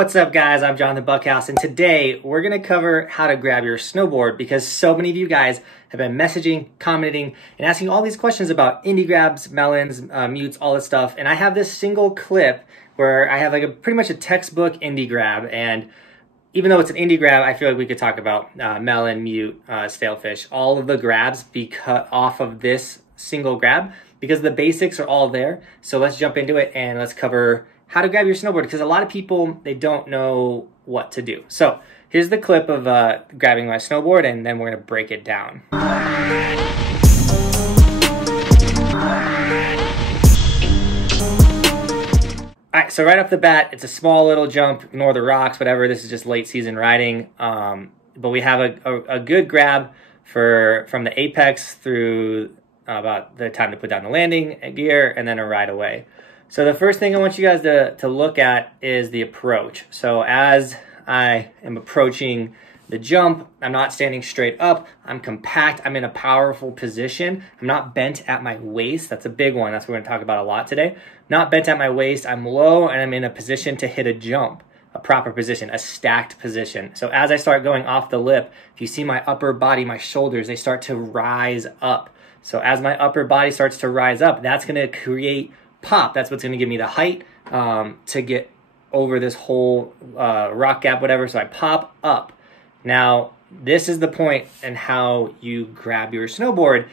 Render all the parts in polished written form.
What's up guys, I'm Johnathan Buckhouse, and today we're going to cover how to grab your snowboard because so many of you guys have been messaging, commenting, and asking all these questions about indie grabs, melons, mutes, all this stuff. And I have this single clip where I have like pretty much a textbook indie grab, and even though it's an indie grab, I feel like we could talk about melon, mute, stalefish, all of the grabs be cut off of this single grab because the basics are all there. So let's jump into it and let's cover how to grab your snowboard, because a lot of people, they don't know what to do. So here's the clip of grabbing my snowboard, and then we're gonna break it down. All right, so right off the bat, it's a small little jump, ignore the rocks, whatever. This is just late season riding. But we have a good grab from the apex through about the time to put down the landing gear and then a ride away. So the first thing I want you guys to look at is the approach. So as I am approaching the jump, I'm not standing straight up, I'm compact, I'm in a powerful position, I'm not bent at my waist. That's a big one, that's what we're gonna talk about a lot today. Not bent at my waist, I'm low, and I'm in a position to hit a jump, a proper position, a stacked position. So as I start going off the lip, if you see my upper body, my shoulders, they start to rise up. So as my upper body starts to rise up, that's gonna create pop. That's what's going to give me the height to get over this whole rock gap, whatever. So I pop up. Now, this is the point in how you grab your snowboard.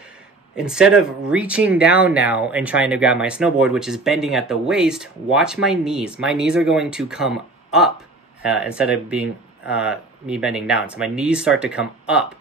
Instead of reaching down now and trying to grab my snowboard, which is bending at the waist, watch my knees. My knees are going to come up instead of being me bending down. So my knees start to come up.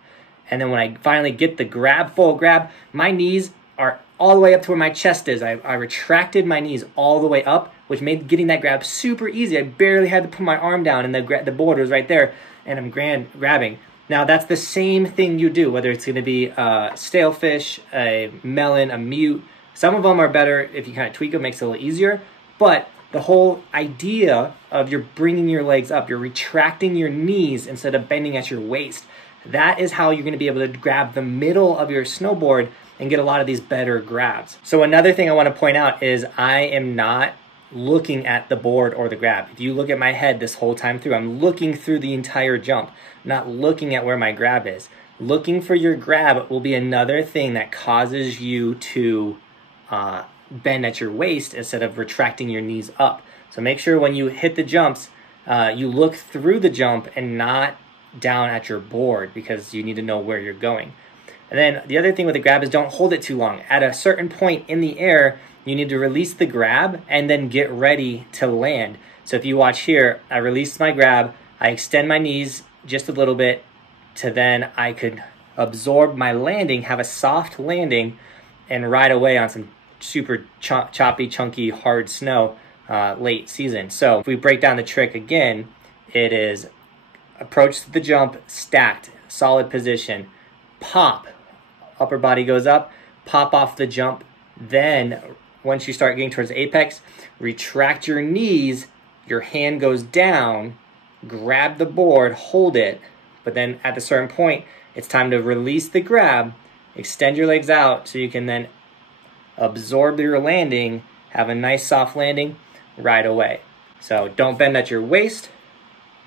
And then when I finally get the grab, full grab, my knees are all the way up to where my chest is. I retracted my knees all the way up, which made getting that grab super easy. I barely had to put my arm down, and the board was right there, and I'm grabbing. Now, that's the same thing you do, whether it's going to be a stalefish, a melon, a mute. Some of them are better if you kind of tweak them, makes it a little easier. But the whole idea of you're bringing your legs up, you're retracting your knees instead of bending at your waist. That is how you're going to be able to grab the middle of your snowboard and get a lot of these better grabs. So another thing I want to point out is I am not looking at the board or the grab. If you look at my head this whole time through, I'm looking through the entire jump, not looking at where my grab is. Looking for your grab will be another thing that causes you to bend at your waist instead of retracting your knees up. So make sure when you hit the jumps, you look through the jump and not down at your board, because you need to know where you're going. And then the other thing with the grab is don't hold it too long. At a certain point in the air, you need to release the grab and then get ready to land. So if you watch here, I release my grab, I extend my knees just a little bit to then I could absorb my landing, have a soft landing, and ride away on some super choppy, chunky, hard snow late season. So if we break down the trick again, it is approach the jump, stacked, solid position, pop, upper body goes up, pop off the jump. Then once you start getting towards the apex, retract your knees, your hand goes down, grab the board, hold it, but then at a certain point, it's time to release the grab, extend your legs out so you can then absorb your landing, have a nice soft landing, ride away. So don't bend at your waist,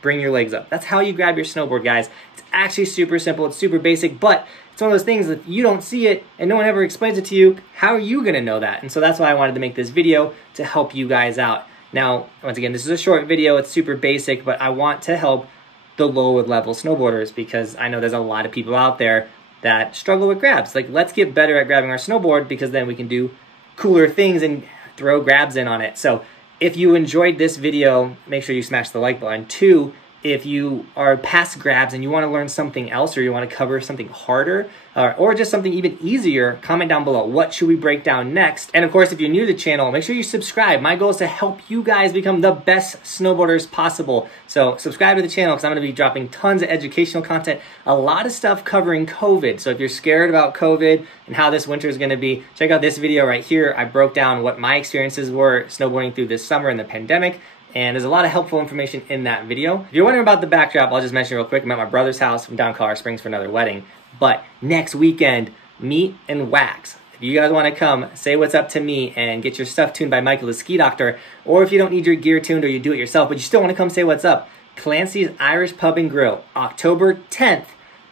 bring your legs up. That's how you grab your snowboard, guys. It's actually super simple, it's super basic, but it's one of those things that if you don't see it and no one ever explains it to you, how are you gonna know that? And so that's why I wanted to make this video, to help you guys out. Now, once again, this is a short video, it's super basic, but I want to help the lower level snowboarders, because I know there's a lot of people out there that struggle with grabs. Like, let's get better at grabbing our snowboard, because then we can do cooler things and throw grabs in on it. So if you enjoyed this video, make sure you smash the like button. 2, if you are past grabs and you want to learn something else, or you want to cover something harder, or just something even easier, comment down below. What should we break down next? And of course, if you're new to the channel, make sure you subscribe. My goal is to help you guys become the best snowboarders possible. So subscribe to the channel, because I'm going to be dropping tons of educational content, a lot of stuff covering COVID. So if you're scared about COVID and how this winter is going to be, check out this video right here. I broke down what my experiences were snowboarding through this summer and the pandemic. And there's a lot of helpful information in that video. If you're wondering about the backdrop, I'll just mention real quick. I'm at my brother's house. I'm down in Colorado Springs for another wedding. But next weekend, meet and wax. If you guys want to come, say what's up to me and get your stuff tuned by Michael the Ski Doctor, or if you don't need your gear tuned or you do it yourself, but you still want to come say what's up, Clancy's Irish Pub and Grill, October 10th,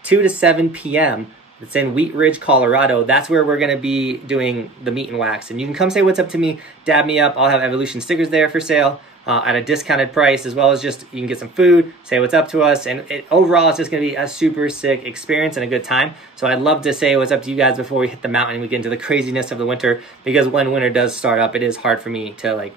2 to 7 p.m. It's in Wheat Ridge, Colorado. That's where we're going to be doing the meet and wax. And you can come say what's up to me, dab me up. I'll have Evolution stickers there for sale at a discounted price, as well as just you can get some food, say what's up to us. And overall, it's just going to be a super sick experience and a good time. So I'd love to say what's up to you guys before we hit the mountain and we get into the craziness of the winter, because when winter does start up, it is hard for me to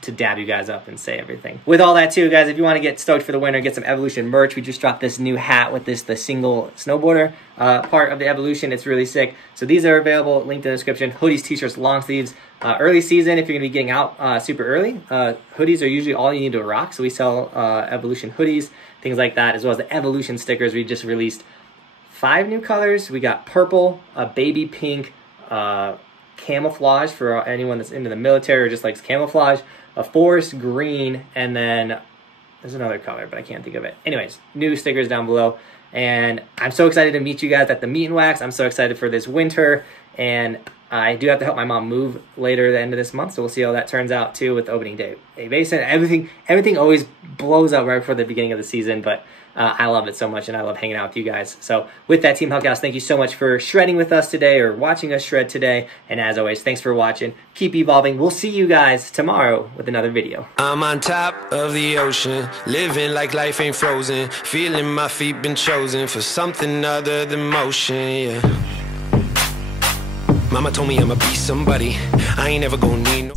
to dab you guys up and say everything. With all that too, guys, if you want to get stoked for the winter, get some Evolution merch. We just dropped this new hat with the single snowboarder part of the Evolution. It's really sick. So these are available, linked in the description. Hoodies, t-shirts, long sleeves. Early season, if you're going to be getting out super early, hoodies are usually all you need to rock. So we sell Evolution hoodies, things like that, as well as the Evolution stickers. We just released 5 new colors. We got purple, baby pink, camouflage for anyone that's into the military or just likes camouflage, a forest green, and then there's another color, but I can't think of it. Anyways, new stickers down below. And I'm so excited to meet you guys at the meet and wax. I'm so excited for this winter, and I do have to help my mom move later the end of this month, so we'll see how that turns out too with opening day. Basin, everything always blows up right before the beginning of the season, but I love it so much, and I love hanging out with you guys. So with that, Team Buckhouse, thank you so much for shredding with us today, or watching us shred today. And as always, thanks for watching. Keep evolving. We'll see you guys tomorrow with another video. I'm on top of the ocean, living like life ain't frozen, feeling my feet been chosen for something other than motion, yeah. Mama told me I'ma be somebody, I ain't ever gonna need no